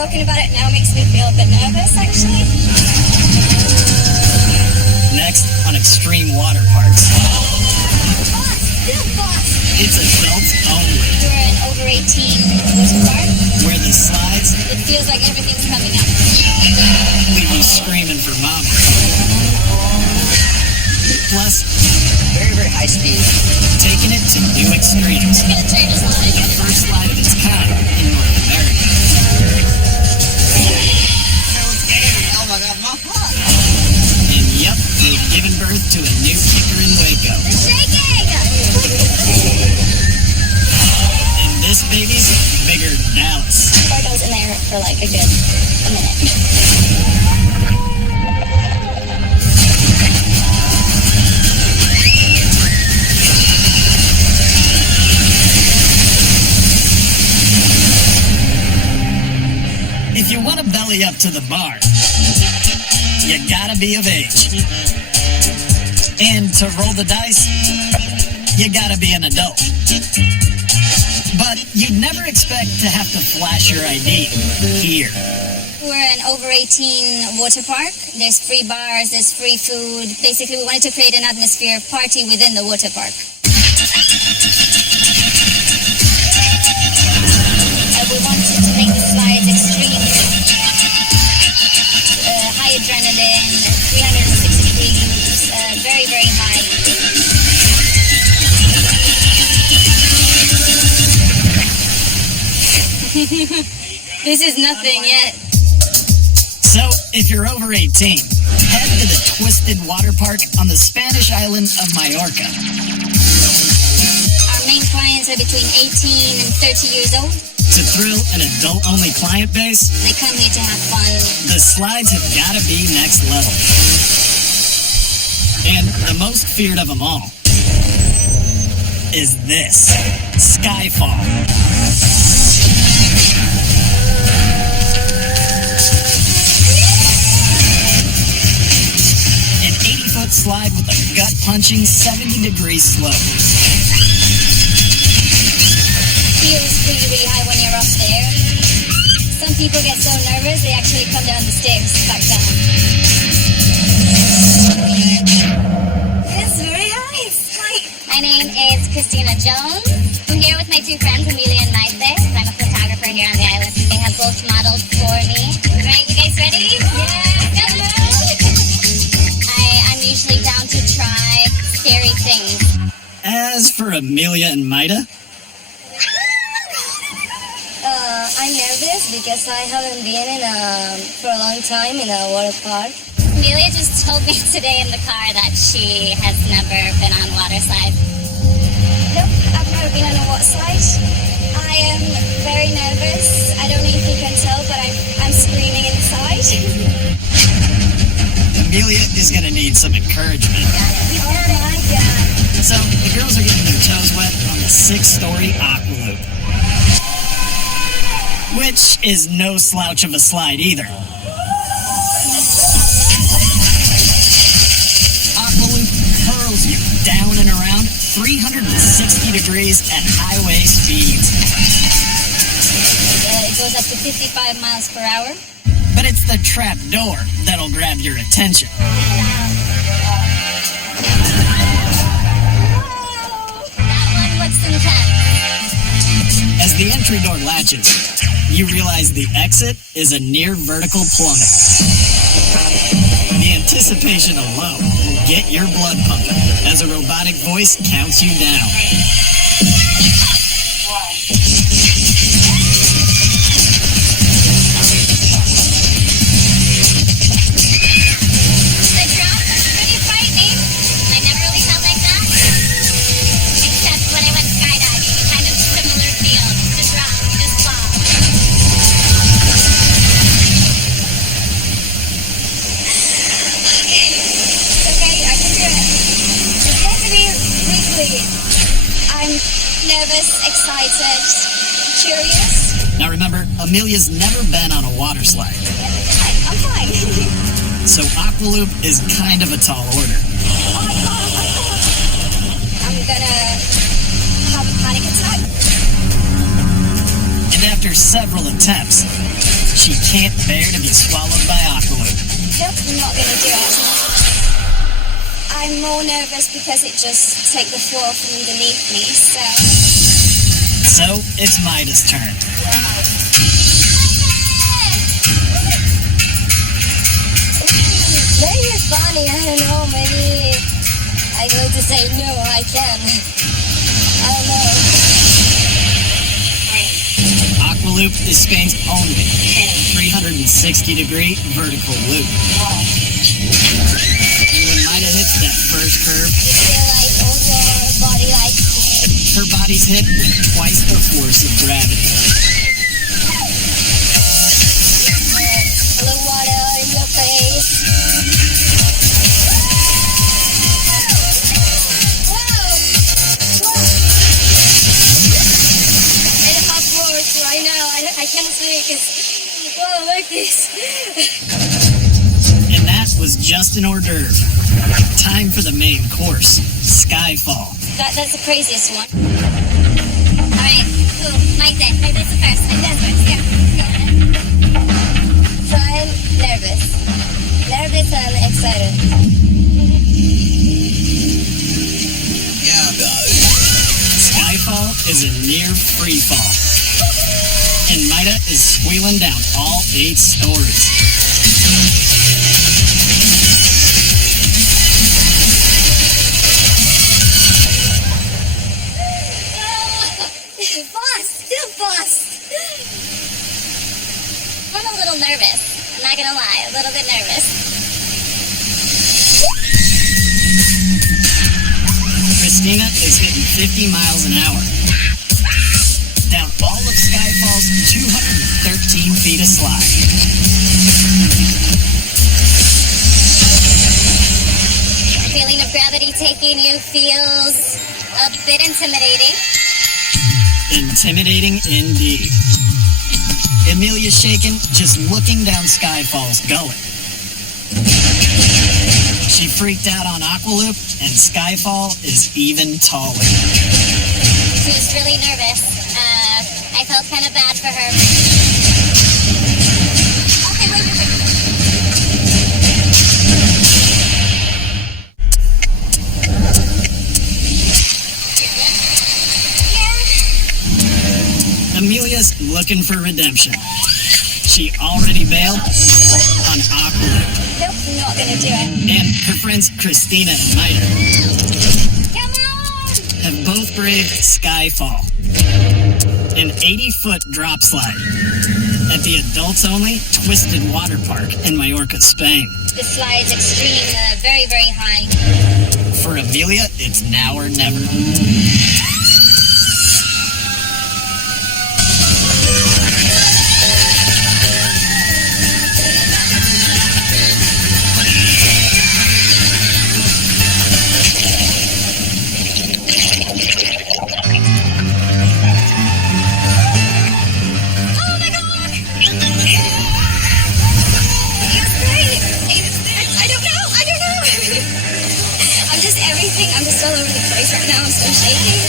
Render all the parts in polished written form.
talking about it now makes me feel a bit nervous, actually. Next on Xtreme Waterparks. Still fast. It's adults only. We're an over 18 water park. Where the slides It feels like everything's coming up. leave you screaming for mama. Plus, Very, very high speed. taking it to new extremes. It's gonna turn us on. The first slide of its kind in North America. So scary. Oh my god, my heart. And yep, they've given birth to a new kicker in Waco. It's shaking! And this baby's bigger than Dallas. I goes in there for like a good minute. If you want to belly up to the bar, you gotta be of age. And to roll the dice, you gotta be an adult. But you'd never expect to have to flash your ID here. We're an over 18 water park. There's free bars, there's free food. Basically, we wanted to create an atmosphere of party within the water park. We wanted to make the slides extreme. High adrenaline, 360-degree loops, very, very high. This is nothing yet. So, if you're over 18, head to the Twisted Water Park on the Spanish island of Mallorca. Our main clients are between 18 and 30 years old. To thrill an adult-only client base, They come here to have fun. the slides have gotta be next level. And the most feared of them all is this, Skyfall. An 80-foot slide with a gut-punching 70-degree slope. Feels really, really high when you're up there. Some people get so nervous they actually come down the stairs back down. It's very nice. Hi. My name is Christina Jones. I'm here with my two friends, Amelia and Maite. I'm a photographer here on the island. They have both modeled for me. Alright, you guys ready? Yeah. I'm usually down to try scary things. As for Amelia and Maida, I'm nervous because I haven't been for a long time in a water park. Amelia just told me today in the car that she has never been on a water slide. Nope, I've never been on a water slide. I am very nervous. I don't know if you can tell, but I'm screaming inside. Amelia is gonna need some encouragement. Oh my god. So, the girls are getting their toes wet on the 6-story aqua loop. Which is no slouch of a slide either. Aqua loop curls you down and around 360 degrees at highway speeds. It goes up to 55 miles per hour. But it's the trap door that'll grab your attention. That one looks intense. As the entry door latches, you realize the exit is a near vertical plummet. The anticipation alone will get your blood pumping as a robotic voice counts you down. The drop was pretty frightening. I never really felt like that. Except when I went skydiving. Kind of similar feel. The drop, you just fall. It's okay, I can do it. It's going to be weekly. I'm nervous, excited, curious. Now remember, Amelia's never been on a water slide, I'm fine. so Aqualoop is kind of a tall order. I'm gonna have a panic attack. And after several attempts, she can't bear to be swallowed by Aqualoop. Nope, I'm not gonna do it. I'm more nervous because it just take the floor from underneath me, so... So, it's Maida's turn. Maybe it's funny, I don't know, maybe I'm going to say no, I can. I don't know. Aqualoop is Spain's only 360-degree vertical loop. And when Maida hits that first curve, You feel like all your body like... her body's hit with twice the force of gravity. A little water in your face. Whoa! And it has words right now. I can't speak. It's... Whoa, look this. And that was just an hors d'oeuvre. Time for the main course, Skyfall. That's the craziest one. Alright, cool. Mike did. Mike does the first. Mike does first, yeah. So I'm nervous. Nervous and excited. Yeah. Skyfall is a near free fall. And Maida is squealing down all 8 stories. Fast! I'm a little nervous. I'm not gonna lie, a little bit nervous. Christina is hitting 50 miles an hour. Down all of Skyfall's 213 feet of slide. The feeling of gravity taking you feels a bit intimidating. Intimidating indeed. Amelia's shaken just looking down Skyfall's gullet. She freaked out on Aqualoop, and Skyfall is even taller. She was really nervous. I felt kind of bad for her. Okay, wait. Amelia's looking for redemption. She already bailed on Aqualoop. Nope, I'm not gonna do it. And her friends Christina and Maida Come on! have both braved Skyfall, an 80-foot drop slide at the adults-only Twisted Water Park in Mallorca, Spain. The slide's extreme, very, very high. For Amelia, it's now or never. I'm just all over the place right now. I'm so shaking.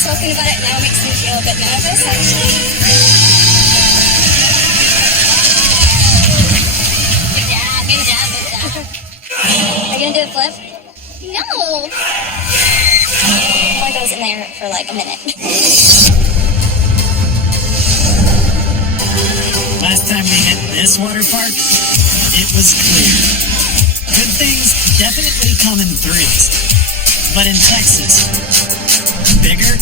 Talking about it now makes me feel a bit nervous, actually. Good job. Are you gonna do a flip? No. I goes in there for like a minute. Last time we hit this water park, it was clear. Good things definitely come in threes. But in Texas, bigger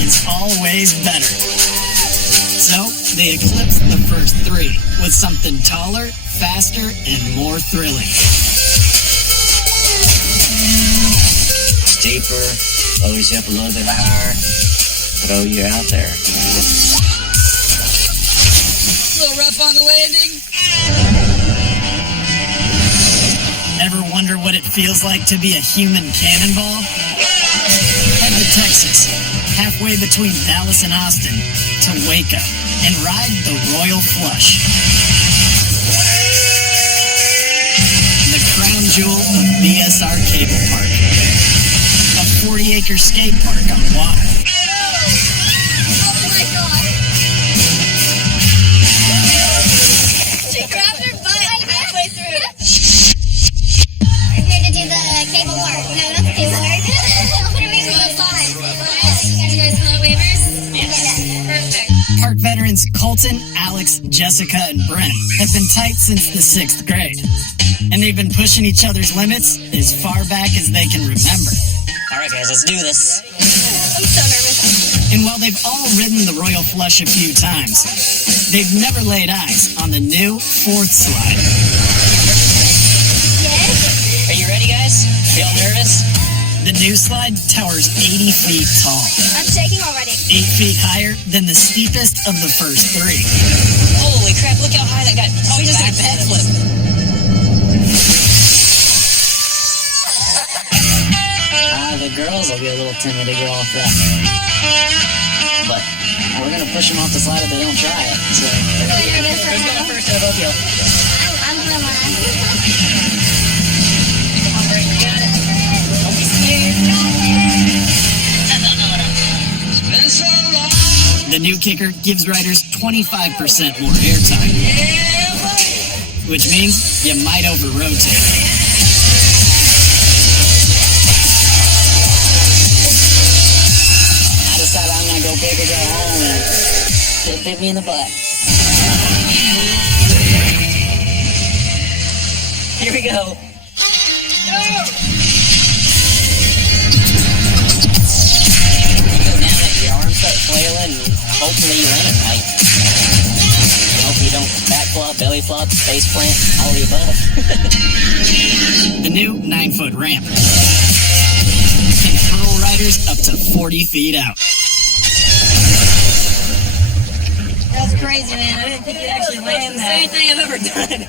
is always better. So they eclipsed the first 3 with something taller, faster, and more thrilling. Steeper, loads you up a little bit higher, throw you out there. A little rough on the landing. Ever wonder what it feels like to be a human cannonball? Head to Texas, halfway between Dallas and Austin, to Waco, and ride the Royal Flush. The crown jewel of BSR Cable Park. A 40-acre skate park on water. Oh my god. Jessica and Brent have been tight since the 6th grade. And they've been pushing each other's limits as far back as they can remember. Alright guys, let's do this. I'm so nervous. And while they've all ridden the Royal Flush a few times, they've never laid eyes on the new 4th slide. Yes? Are you ready guys? Feel nervous? The new slide towers 80 feet tall, I'm shaking already. 8 feet higher than the steepest of the first 3. Holy crap, look how high that got. Oh, he just did a backflip. The girls will be a little timid to go off that. But we're going to push them off the slide if they don't try it. So, I'm really nervous right who's now. going first out of both of you? I'm gonna lie. Come on, Brent, you got it. Don't be scared. The new kicker gives riders 25% more airtime, which means you might over-rotate. I decided I'm going to go big or go home and it bit me in the butt. Here we go. Now that your arms start flailing, hopefully you land right. Hope you don't back flop, belly flop, face plant, all the above. The new 9-foot ramp can hurl riders up to 40 feet out. That's crazy, man. I didn't think you'd actually land that. Same thing I've ever done.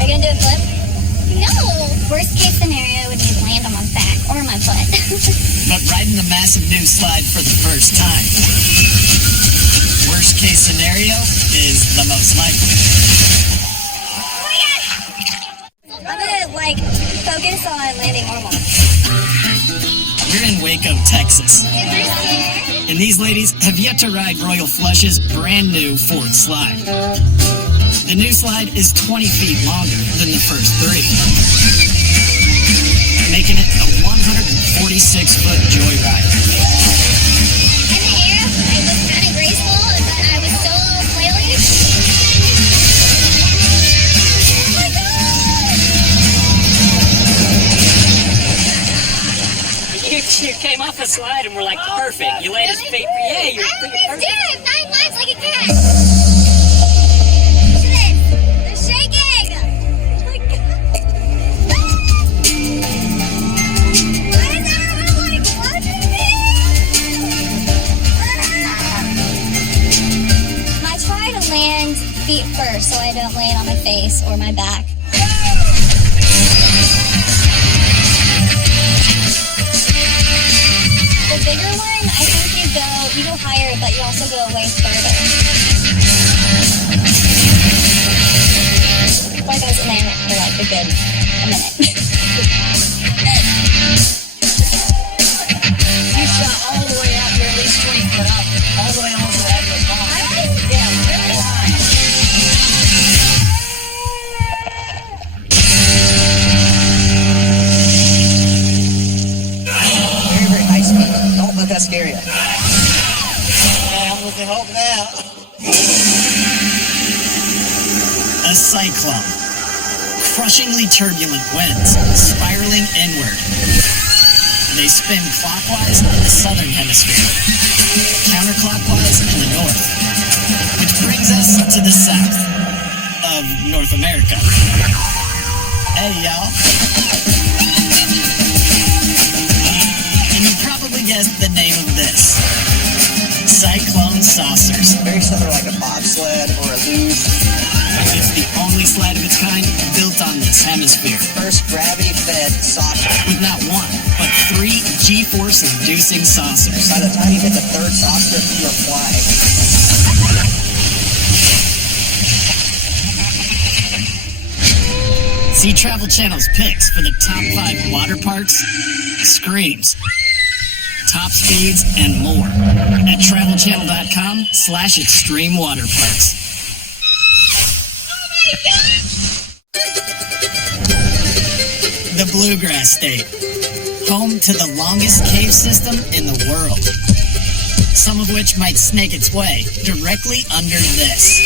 Are you gonna do a flip? No. Worst case scenario would be to land on my back or my butt. But riding the massive new slide for the first time, worst case scenario is the most likely. I'm gonna focus on landing normal. We're in Waco, Texas, and these ladies have yet to ride Royal Flush's brand new 4th slide. The new slide is 20 feet longer than the first 3, making it a 146-foot joyride. In the air, it was kind of graceful, but I was still a little flaily. Oh my god! You came off a slide and we're like, perfect. You landed straight. Yeah, you're I perfect. always do it 9 lives like a cat. They're shaking. Oh my god. Why is everyone watching me? I try to land feet first so I don't land on my face or my back. The bigger one, I think you go higher, but you also go way further. Like I was in there for like a good minute. You shot all the way out here, at least 20 foot up, all the way almost to that was gone. Yeah, very high. Very, very high speed. Don't let that scare you. I'm looking hope now. A cyclone. Crushingly turbulent winds spiraling inward. They spin clockwise in the southern hemisphere, counterclockwise in the north, which brings us to the south of North America. Hey, y'all. And you probably guessed the name of this. Cyclone saucers. Very similar like a bobsled or a luge. It's the only slide of its kind built on this hemisphere, First gravity-fed saucer. with not one, but 3 G-force-inducing saucers. By the time you hit the 3rd saucer, you are flying. See Travel Channel's picks for the top 5 water parks, screams, top speeds, and more at travelchannel.com/Xtreme Waterparks. The Bluegrass State, home to the longest cave system in the world, some of which might snake its way directly under this.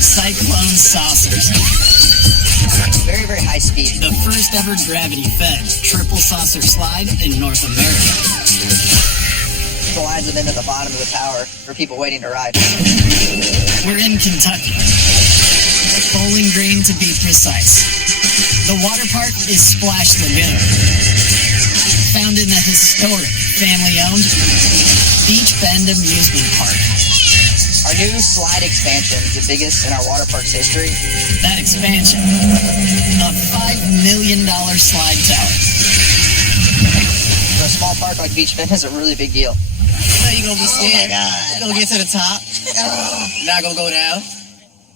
Cyclone Saucers. Very, very high speed. The first ever gravity-fed triple saucer slide in North America. Slides them into the bottom of the tower for people waiting to ride. We're in Kentucky. Bowling Green to be precise. The water park is Splash Lagoon. Found in the historic, family-owned Beach Bend Amusement Park. Our new slide expansion is the biggest in our water park's history. That expansion, a $5 million slide tower. For a small park like Beach Bend, is a really big deal. You're gonna be scared. You're gonna get to the top. Not gonna go down.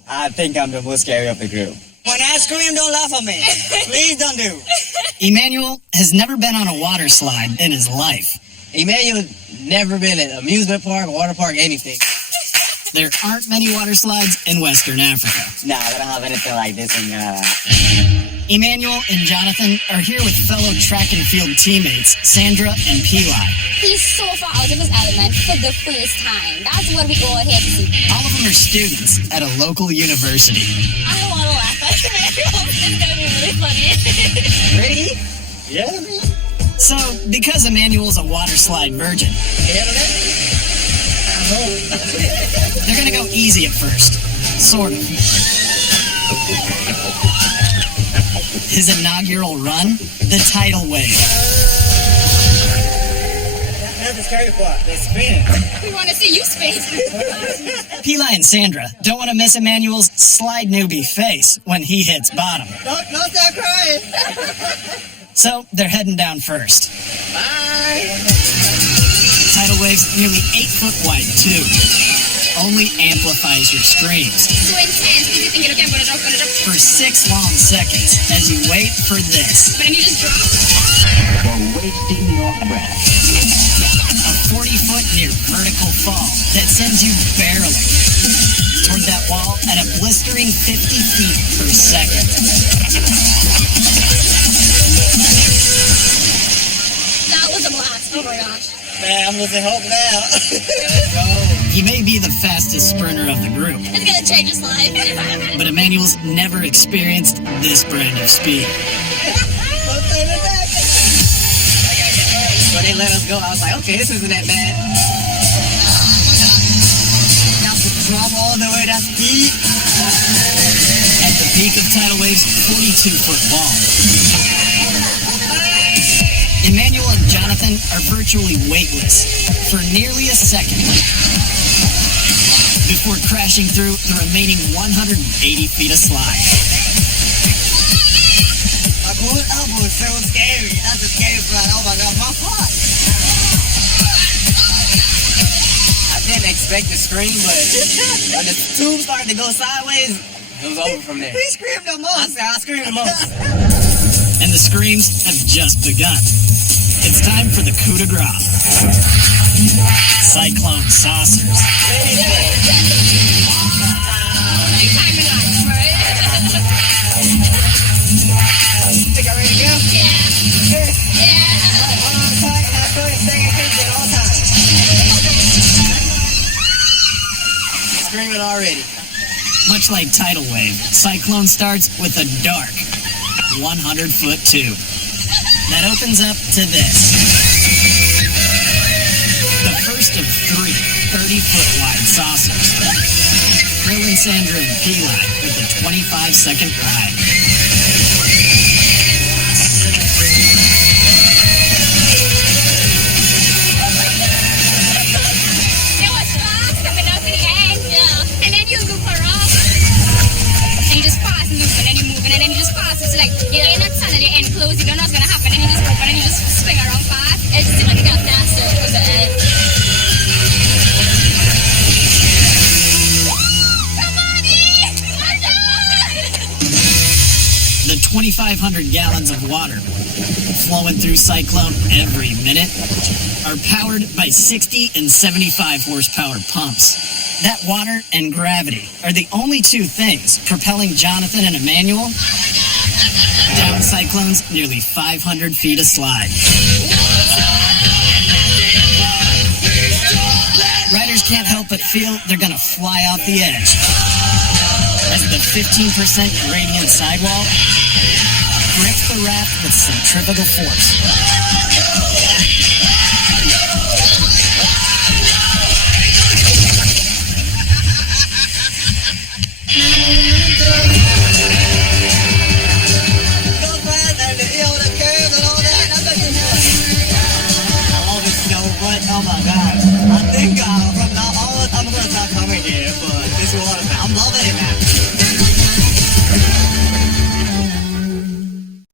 I think I'm the most scary of the group. When I scream, don't laugh at me. Please don't do. Emmanuel has never been on a water slide in his life. Emmanuel never been at an amusement park, water park, anything. There aren't many water slides in Western Africa. Nah, I don't have anything like this in Emmanuel and Jonathan are here with fellow track and field teammates, Sandra and Peli. He's so far out of his element for the first time. That's what we go ahead to see. All of them are students at a local university. I don't want to laugh at him. It's going to be really funny. Ready? Yeah, man. So, because Emmanuel's a water slide virgin, they're gonna go easy at first. Sort of. His inaugural run, the tidal wave. That's the scary part. They spin. We want to see you spin. Peli and Sandra don't want to miss Emmanuel's slide newbie face when he hits bottom. Don't stop crying. So, they're heading down first. Bye. Tidal wave's nearly 8 foot wide, too. Only amplifies your screams. So intense. Did you think it okay? I'm gonna drop. For 6 long seconds as you wait for this. But then you just drop. You're wasting your breath. A 40-foot near vertical fall that sends you barreling toward that wall at a blistering 50 feet per second. That was a blast. Oh my gosh. Man, I'm losing hope now. He may be the fastest sprinter of the group, It's gonna change his life. but Emmanuel's never experienced this brand of speed. Don't say it back. When they let us go, I was like, okay, this isn't that bad. Got to drop all the way, that's deep. At the peak of tidal wave's 42-foot wall, Emmanuel and Jonathan are virtually weightless for nearly a second before crashing through the remaining 180 feet of slide. My good elbow is so scary. That's a scary part. Oh my god, my heart. I didn't expect to scream, but when the tube started to go sideways, it was over from there. He screamed the most. I screamed the most. And the screams have just begun. It's time for the coup de grace. Cyclone Saucers. Big time in life, right? Think I'm ready to go? Yeah. Yeah. Hold on tight, and I feel like staying attention all time. Screaming already. Much like tidal wave, Cyclone starts with a dark 100-foot tube that opens up to this. The first of 3 30-foot wide saucers. Thrilling Sandra and Peli with a 25-second ride. It was fast coming out to the end, yeah. And then you loop around. And you just pass and loop, and then you move, and then you just pass. It's like you're in a tunnel, your end closed, you don't know what's gonna happen, and you just open, and you just swing around fast. It just seemed like it got faster towards the end. Come on, E! The 2,500 gallons of water flowing through Cyclone every minute are powered by 60 and 75 horsepower pumps. That water and gravity are the only two things propelling Jonathan and Emmanuel down Cyclone's nearly 500 feet of slide. Riders can't help but feel they're gonna fly off the edge. as the 15% gradient sidewall grips the raft with centrifugal force.